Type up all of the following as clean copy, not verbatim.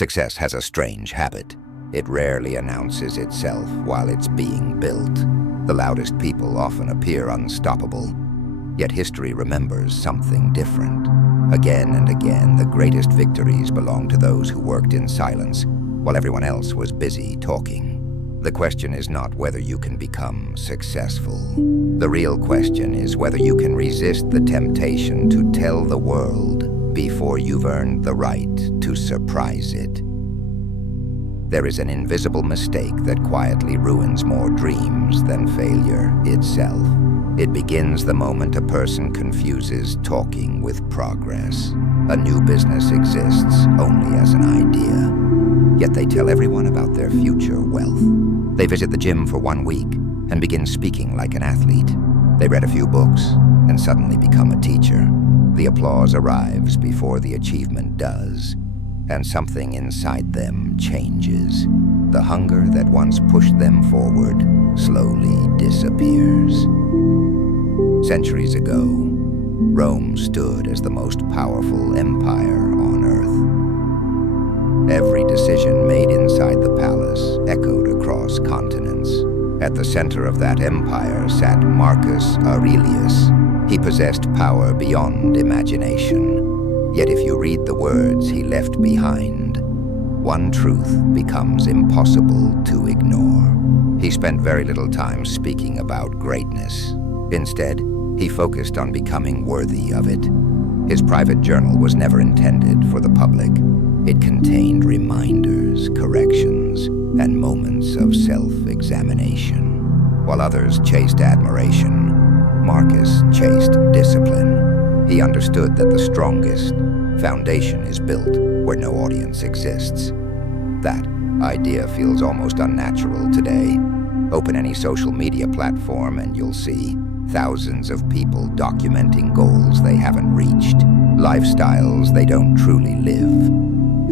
Success has a strange habit. It rarely announces itself while it's being built. The loudest people often appear unstoppable, yet history remembers something different. Again and again, the greatest victories belong to those who worked in silence while everyone else was busy talking. The question is not whether you can become successful. The real question is whether you can resist the temptation to tell the world before you've earned the right to surprise it. There is an invisible mistake that quietly ruins more dreams than failure itself. It begins the moment a person confuses talking with progress. A new business exists only as an idea, yet they tell everyone about their future wealth. They visit the gym for 1 week and begin speaking like an athlete. They read a few books and suddenly become a teacher. The applause arrives before the achievement does, and something inside them changes. The hunger that once pushed them forward slowly disappears. Centuries ago, Rome stood as the most powerful empire on earth. Every decision made inside the palace echoed across continents. At the center of that empire sat Marcus Aurelius. He possessed power beyond imagination. Yet if you read the words he left behind, one truth becomes impossible to ignore. He spent very little time speaking about greatness. Instead, he focused on becoming worthy of it. His private journal was never intended for the public. It contained reminders, corrections, and moments of self-examination. While others chased admiration, Marcus chased discipline. He understood that the strongest foundation is built where no audience exists. That idea feels almost unnatural today. Open any social media platform and you'll see thousands of people documenting goals they haven't reached, lifestyles they don't truly live,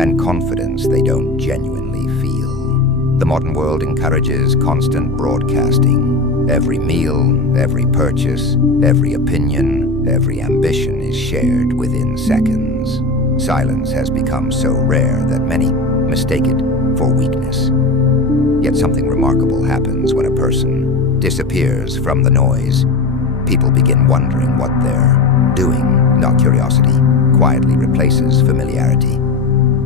and confidence they don't genuinely feel. The modern world encourages constant broadcasting. Every meal, every purchase, every opinion, every ambition is shared within seconds. Silence has become so rare that many mistake it for weakness. Yet something remarkable happens when a person disappears from the noise. People begin wondering what they're doing. Not curiosity quietly replaces familiarity.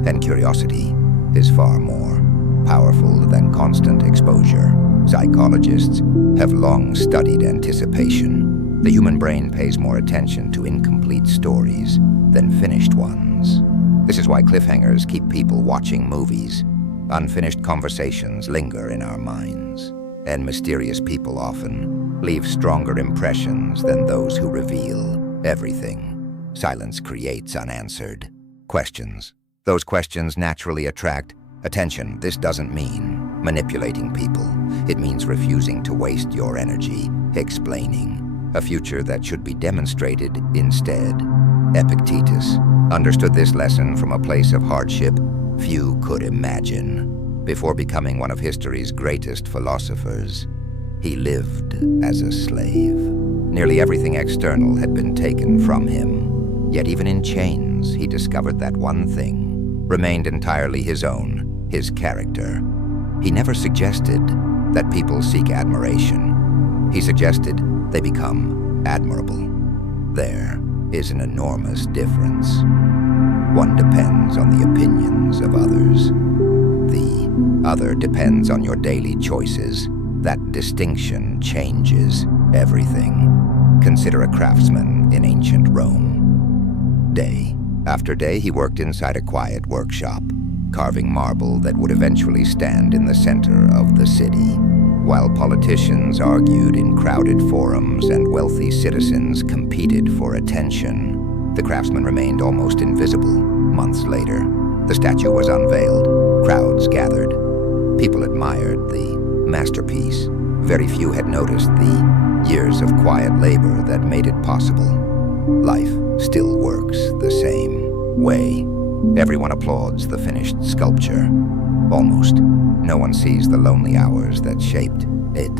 And curiosity is far more powerful than constant exposure. Psychologists have long studied anticipation. The human brain pays more attention to incomplete stories than finished ones. This is why cliffhangers keep people watching movies. Unfinished conversations linger in our minds, and mysterious people often leave stronger impressions than those who reveal everything. Silence creates unanswered questions. Those questions naturally attract attention. This doesn't mean manipulating people. It means refusing to waste your energy explaining a future that should be demonstrated instead. Epictetus understood this lesson from a place of hardship few could imagine. Before becoming one of history's greatest philosophers, he lived as a slave. Nearly everything external had been taken from him. Yet even in chains, he discovered that one thing remained entirely his own, his character. He never suggested that people seek admiration. He suggested they become admirable. There is an enormous difference. One depends on the opinions of others. The other depends on your daily choices. That distinction changes everything. Consider a craftsman in ancient Rome. Day after day, he worked inside a quiet workshop, carving marble that would eventually stand in the center of the city. While politicians argued in crowded forums and wealthy citizens competed for attention, the craftsman remained almost invisible. Months later, the statue was unveiled. Crowds gathered. People admired the masterpiece. Very few had noticed the years of quiet labor that made it possible. Life still works the same way. Everyone applauds the finished sculpture. Almost no one sees the lonely hours that shaped it.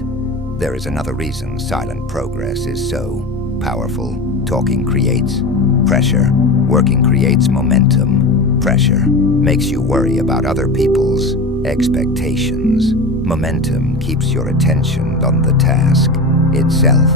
There is another reason silent progress is so powerful. Talking creates pressure. Working creates momentum. Pressure makes you worry about other people's expectations. Momentum keeps your attention on the task itself.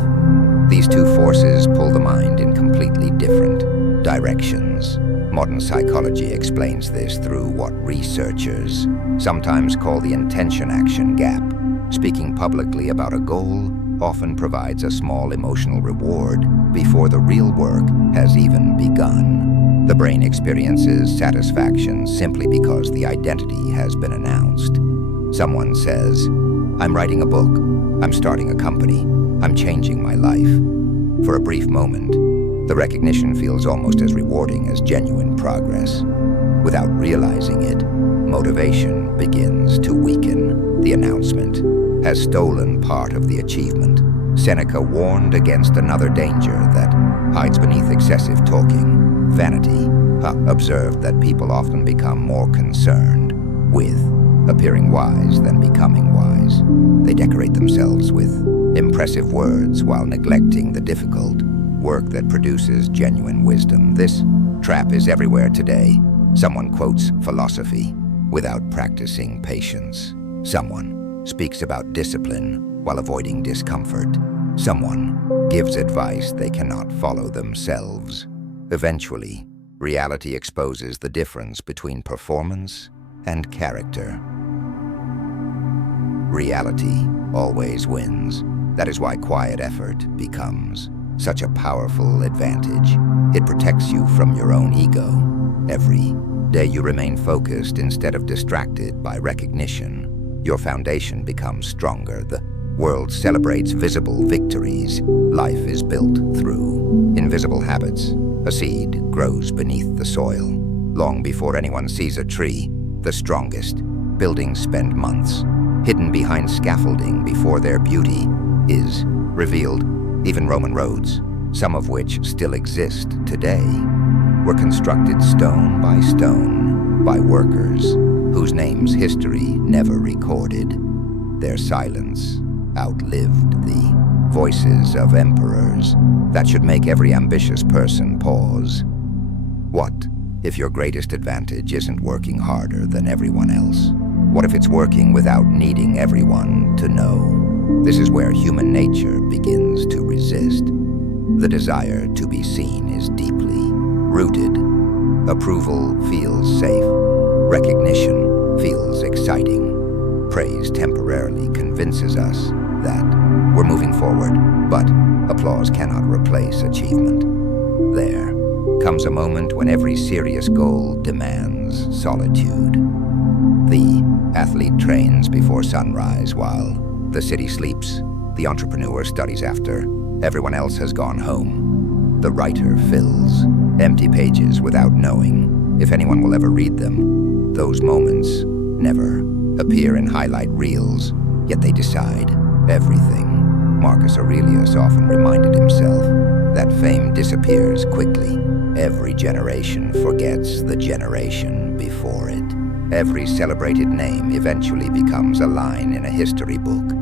These two forces pull the mind in completely different directions. Modern psychology explains this through what researchers sometimes call the intention-action gap. Speaking publicly about a goal often provides a small emotional reward before the real work has even begun. The brain experiences satisfaction simply because the identity has been announced. Someone says, "I'm writing a book, I'm starting a company, I'm changing my life." For a brief moment, the recognition feels almost as rewarding as genuine progress. Without realizing it, motivation begins to weaken. The announcement has stolen part of the achievement. Seneca warned against another danger that hides beneath excessive talking: vanity. Observed that people often become more concerned with appearing wise than becoming wise. They decorate themselves with impressive words while neglecting the difficult work that produces genuine wisdom. This trap is everywhere today. Someone quotes philosophy without practicing patience. Someone speaks about discipline while avoiding discomfort. Someone gives advice they cannot follow themselves. Eventually, reality exposes the difference between performance and character. Reality always wins. That is why quiet effort becomes such a powerful advantage. It protects you from your own ego. Every day you remain focused instead of distracted by recognition. Your foundation becomes stronger. The world celebrates visible victories. Life is built through invisible habits. A seed grows beneath the soil. Long before anyone sees a tree, the strongest buildings spend months hidden behind scaffolding before their beauty is revealed. Even Roman roads, some of which still exist today, were constructed stone by workers whose names history never recorded. Their silence outlived the voices of emperors. That should make every ambitious person pause. What if your greatest advantage isn't working harder than everyone else? What if it's working without needing everyone to know? This is where human nature begins to resist. The desire to be seen is deeply rooted. Approval feels safe. Recognition feels exciting. Praise temporarily convinces us that we're moving forward, but applause cannot replace achievement. There comes a moment when every serious goal demands solitude. The athlete trains before sunrise while the city sleeps. The entrepreneur studies after everyone else has gone home. The writer fills empty pages without knowing if anyone will ever read them. Those moments never appear in highlight reels, yet they decide everything. Marcus Aurelius often reminded himself that fame disappears quickly. Every generation forgets the generation before it. Every celebrated name eventually becomes a line in a history book.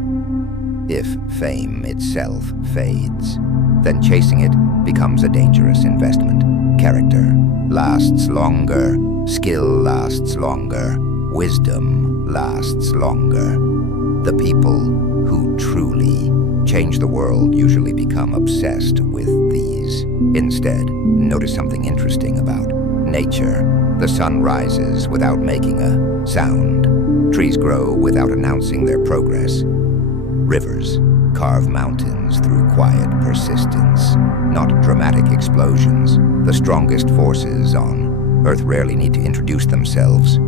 If fame itself fades, then chasing it becomes a dangerous investment. Character lasts longer, skill lasts longer, wisdom lasts longer. The people who truly change the world usually become obsessed with these. Instead, notice something interesting about nature. The sun rises without making a sound. Trees grow without announcing their progress. Rivers carve mountains through quiet persistence, not dramatic explosions. The strongest forces on Earth rarely need to introduce themselves.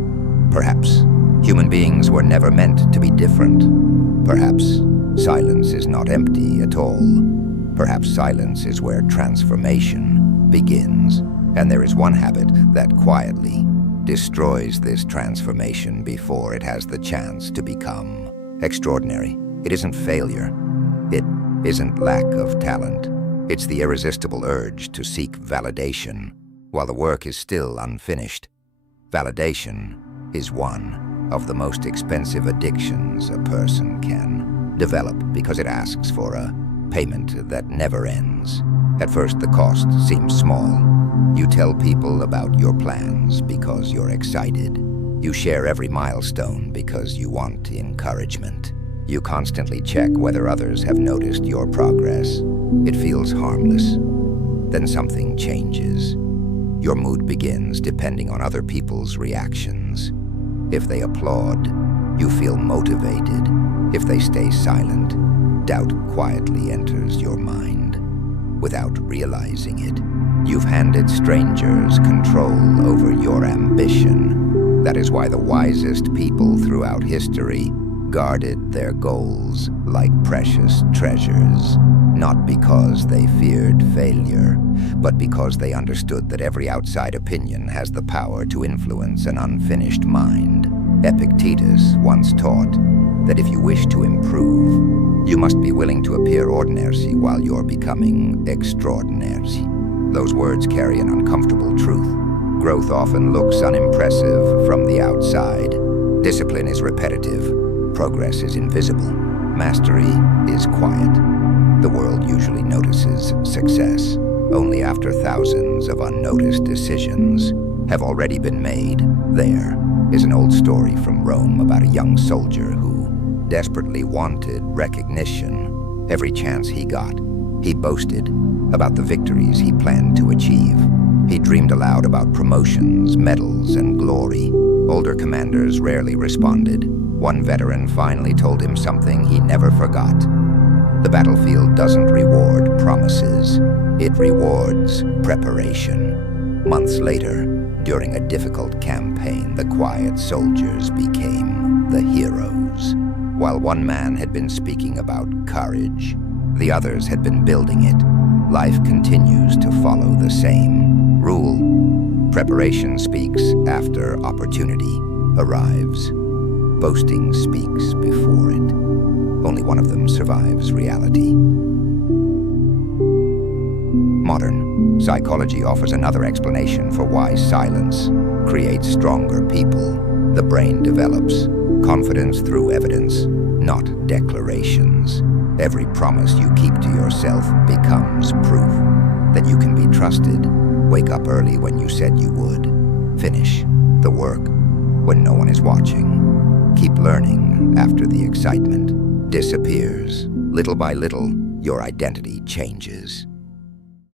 Perhaps human beings were never meant to be different. Perhaps silence is not empty at all. Perhaps silence is where transformation begins. And there is one habit that quietly destroys this transformation before it has the chance to become extraordinary. It isn't failure. It isn't lack of talent. It's the irresistible urge to seek validation while the work is still unfinished. Validation is one of the most expensive addictions a person can develop because it asks for a payment that never ends. At first, the cost seems small. You tell people about your plans because you're excited. You share every milestone because you want encouragement. You constantly check whether others have noticed your progress. It feels harmless. Then something changes. Your mood begins depending on other people's reactions. If they applaud, you feel motivated. If they stay silent, doubt quietly enters your mind. Without realizing it, you've handed strangers control over your ambition. That is why the wisest people throughout history guarded their goals like precious treasures, not because they feared failure, but because they understood that every outside opinion has the power to influence an unfinished mind. Epictetus once taught that if you wish to improve, you must be willing to appear ordinary while you're becoming extraordinary. Those words carry an uncomfortable truth. Growth often looks unimpressive from the outside. Discipline is repetitive. Progress is invisible. Mastery is quiet. The world usually notices success only after thousands of unnoticed decisions have already been made. There is an old story from Rome about a young soldier who desperately wanted recognition. Every chance he got, he boasted about the victories he planned to achieve. He dreamed aloud about promotions, medals, and glory. Older commanders rarely responded. One veteran finally told him something he never forgot. The battlefield doesn't reward promises. It rewards preparation. Months later, during a difficult campaign, the quiet soldiers became the heroes. While one man had been speaking about courage, the others had been building it. Life continues to follow the same rule. Preparation speaks after opportunity arrives. Boasting speaks before it. Only one of them survives reality. Modern psychology offers another explanation for why silence creates stronger people. The brain develops confidence through evidence, not declarations. Every promise you keep to yourself becomes proof that you can be trusted. Wake up early when you said you would. Finish the work when no one is watching. Keep learning after the excitement disappears. Little by little, your identity changes.